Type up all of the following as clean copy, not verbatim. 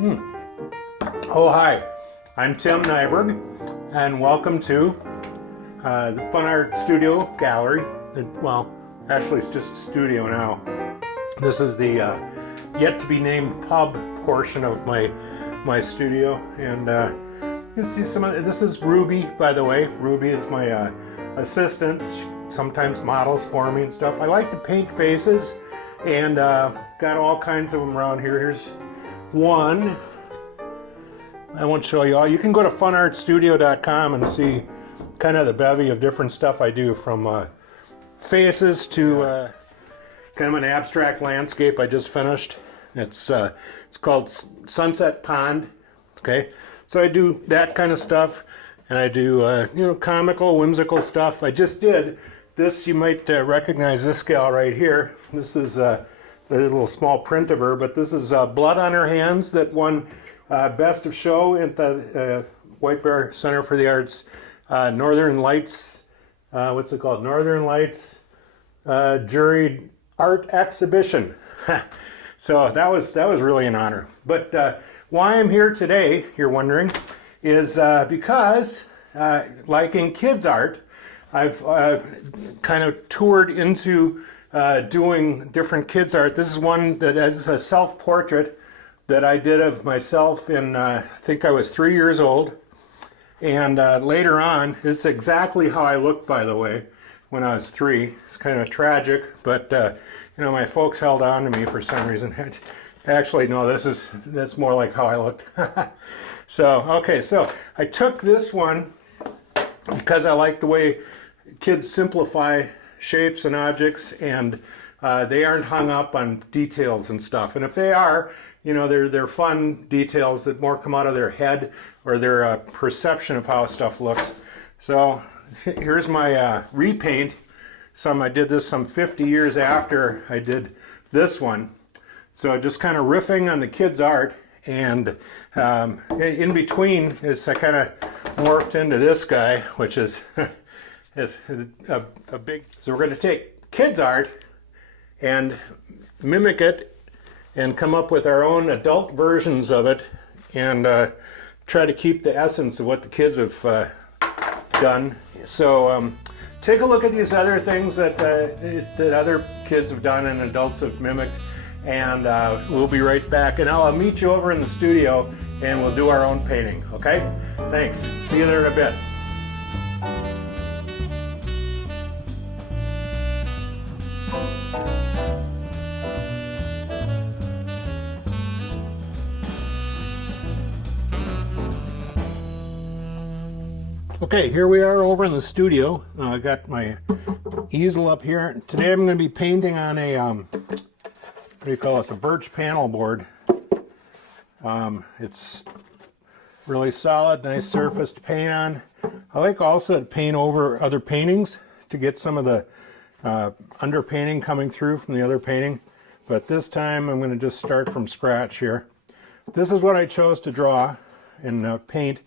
Oh, hi. I'm Tim Nyberg, and welcome to the Fun Art Studio Gallery. Well, actually, it's just a studio now. This is the yet to be named pub portion of my studio, and you see some of this is Ruby, by the way. Ruby is my assistant. She sometimes models for me and stuff. I like to paint faces, and got all kinds of them around here. Here's one. I won't show you all. You can go to funartstudio.com and see kind of the bevy of different stuff I do, from faces to kind of an abstract landscape I just finished. It's called Sunset Pond. Okay, so I do that kind of stuff, and I do comical, whimsical stuff. I just did this. You might recognize this gal right here. This is a little small print of her, but this is Blood on Her Hands that won Best of Show at the White Bear Center for the Arts Northern Lights. What's it called? Northern Lights Juried Art Exhibition. So that was really an honor. But why I'm here today, you're wondering, is because liking kids art, I've kind of toured into doing different kids art. This is one that is a self-portrait that I did of myself in, I think I was 3 years old. And later on, it's exactly how I looked, by the way, when I was 3. It's kind of tragic, but my folks held on to me for some reason. Actually, no, that's more like how I looked. So I took this one because I like the way kids simplify shapes and objects, and they aren't hung up on details and stuff. And if they are, they're fun details that more come out of their head or their perception of how stuff looks. So here's my repaint. I did this some 50 years after I did this one. So just kind of riffing on the kids' art, and in between I kind of morphed into this guy, which is a big. So we're going to take kids' art and mimic it and come up with our own adult versions of it, and try to keep the essence of what the kids have done. So take a look at these other things that other kids have done and adults have mimicked, and we'll be right back. And I'll meet you over in the studio, and we'll do our own painting, okay? Thanks. See you there in a bit. Okay, here we are over in the studio. I got my easel up here. Today I'm going to be painting on a, what do you call this, a birch panel board. It's really solid, nice surface to paint on. I like also to paint over other paintings to get some of the underpainting coming through from the other painting. But this time I'm going to just start from scratch here. This is what I chose to draw and paint.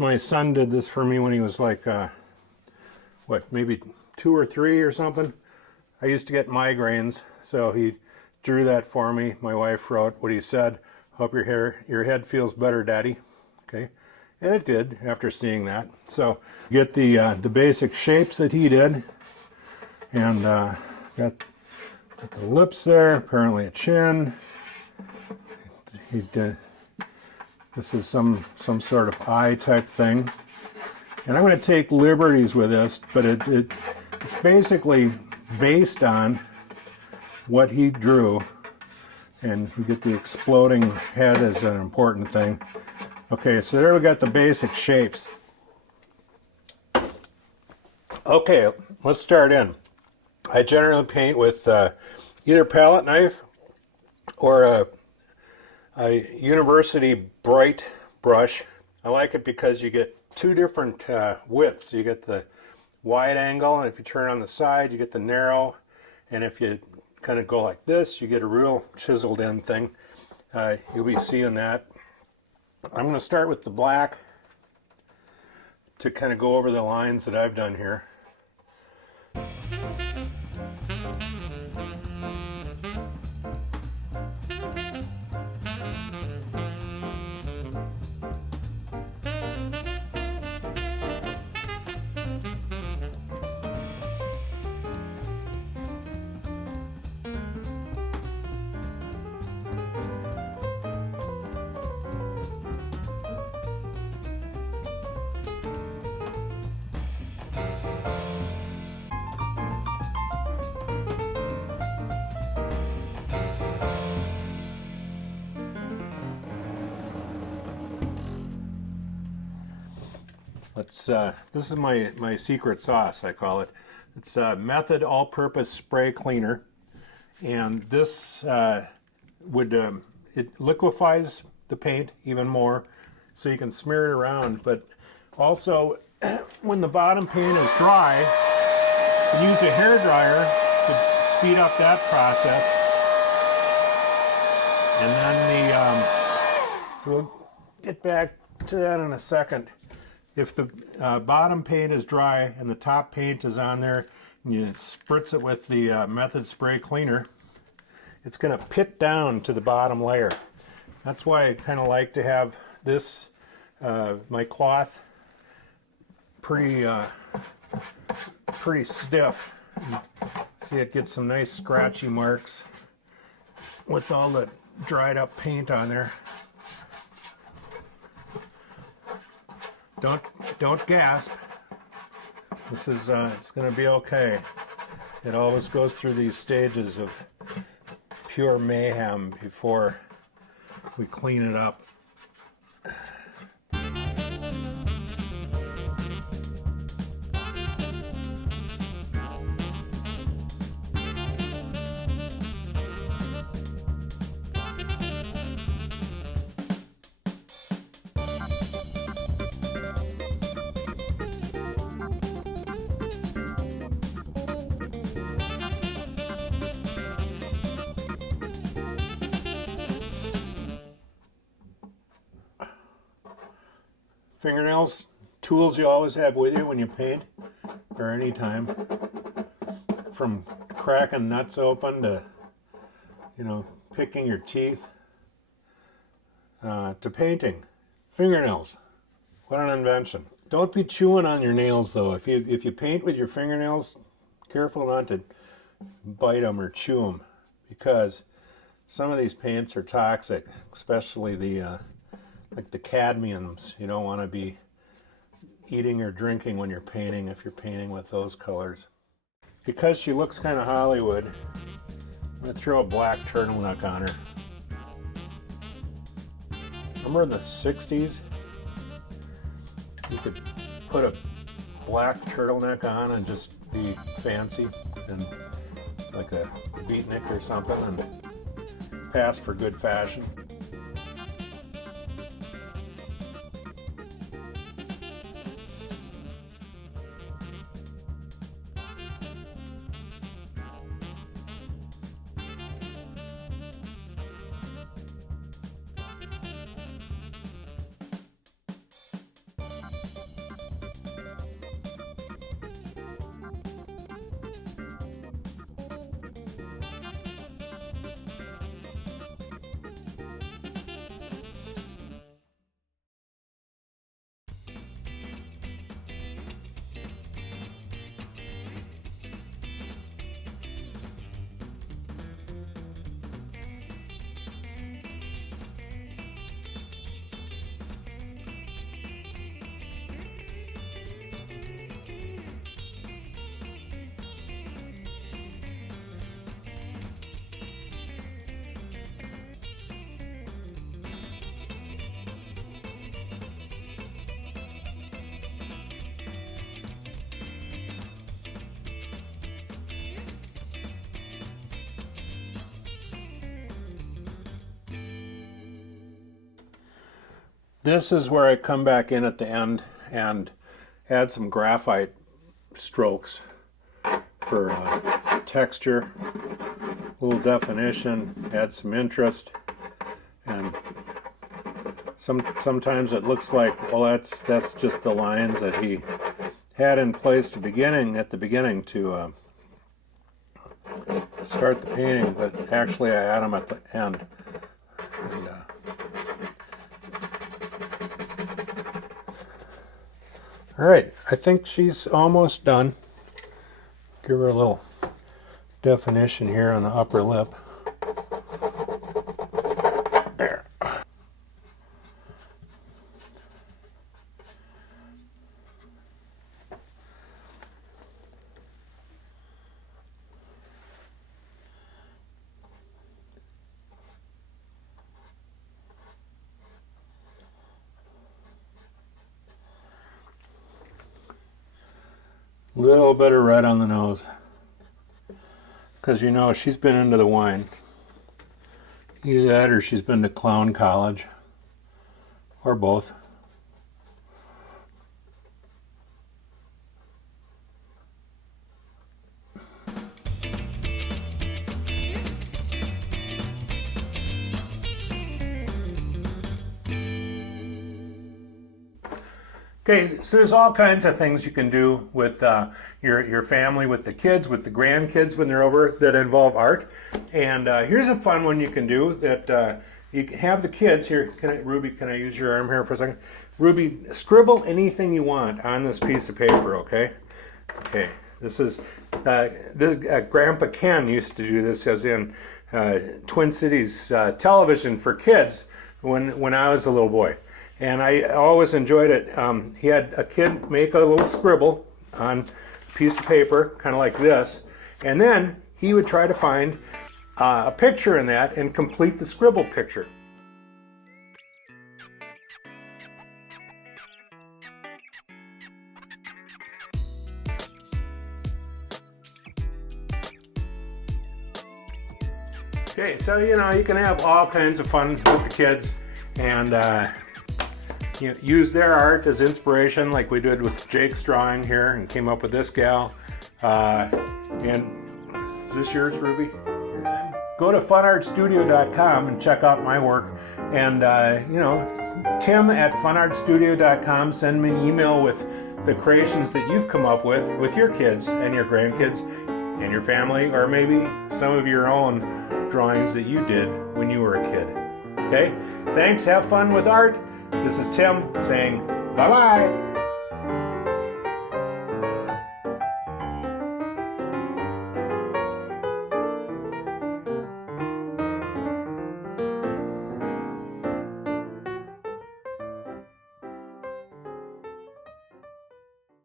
My son did this for me when he was like, maybe 2 or 3 or something. I used to get migraines, so he drew that for me. My wife wrote what he said: "Hope your head feels better, Daddy." Okay, and it did after seeing that. So get the basic shapes that he did, and got the lips there. Apparently a chin. He did. This is some sort of eye type thing, and I'm going to take liberties with this, but it's basically based on what he drew, and we get the exploding head as an important thing. Okay, so there we got the basic shapes. Okay, let's start in. I generally paint with either palette knife or a university bright brush. I like it because you get 2 different widths. You get the wide angle, and if you turn on the side, you get the narrow, and if you kind of go like this, you get a real chiseled in thing. You'll be seeing that. I'm going to start with the black to kind of go over the lines that I've done here. Let's. This is my secret sauce, I call it. It's a Method All-Purpose Spray Cleaner, and this it liquefies the paint even more, so you can smear it around. But also, when the bottom paint is dry, you use a hair dryer to speed up that process, and then so we'll get back to that in a second. If the bottom paint is dry and the top paint is on there, and you spritz it with the Method Spray Cleaner, it's going to pit down to the bottom layer. That's why I kind of like to have this, my cloth, pretty stiff. See, it gets some nice scratchy marks with all the dried up paint on there. Don't gasp. This is it's going to be okay. It always goes through these stages of pure mayhem before we clean it up. Fingernails, tools you always have with you when you paint, or any time. From cracking nuts open to, picking your teeth, to painting. Fingernails, what an invention. Don't be chewing on your nails though. If you paint with your fingernails, careful not to bite them or chew them, because some of these paints are toxic, especially the like the cadmiums. You don't want to be eating or drinking when you're painting if you're painting with those colors. Because she looks kind of Hollywood, I'm going to throw a black turtleneck on her. Remember in the 60s, you could put a black turtleneck on and just be fancy and like a beatnik or something and pass for good fashion. This is where I come back in at the end and add some graphite strokes for texture, a little definition, add some interest, and sometimes it looks like, well, that's just the lines that he had in place at the beginning to start the painting, but actually I add them at the end. And, all right, I think she's almost done. Give her a little definition here on the upper lip. There. Little bit of red on the nose. Because you know she's been into the wine. Either that or she's been to clown college. Or both. Okay, so there's all kinds of things you can do with your family, with the kids, with the grandkids when they're over that involve art. And here's a fun one you can do that you can have the kids here. Ruby, can I use your arm here for a second? Ruby, scribble anything you want on this piece of paper, okay? Okay, this is, Grandpa Ken used to do this as in Twin Cities television for kids when I was a little boy. And I always enjoyed it. He had a kid make a little scribble on a piece of paper, kind of like this, and then he would try to find a picture in that and complete the scribble picture. Okay, so you know, you can have all kinds of fun with the kids and you know, use their art as inspiration, like we did with Jake's drawing here and came up with this gal. And is this yours, Ruby? Go to funartstudio.com and check out my work. And you know, Tim at funartstudio.com, send me an email with the creations that you've come up with your kids and your grandkids and your family, or maybe some of your own drawings that you did when you were a kid. Okay? Thanks, have fun with art. This is Tim saying bye-bye.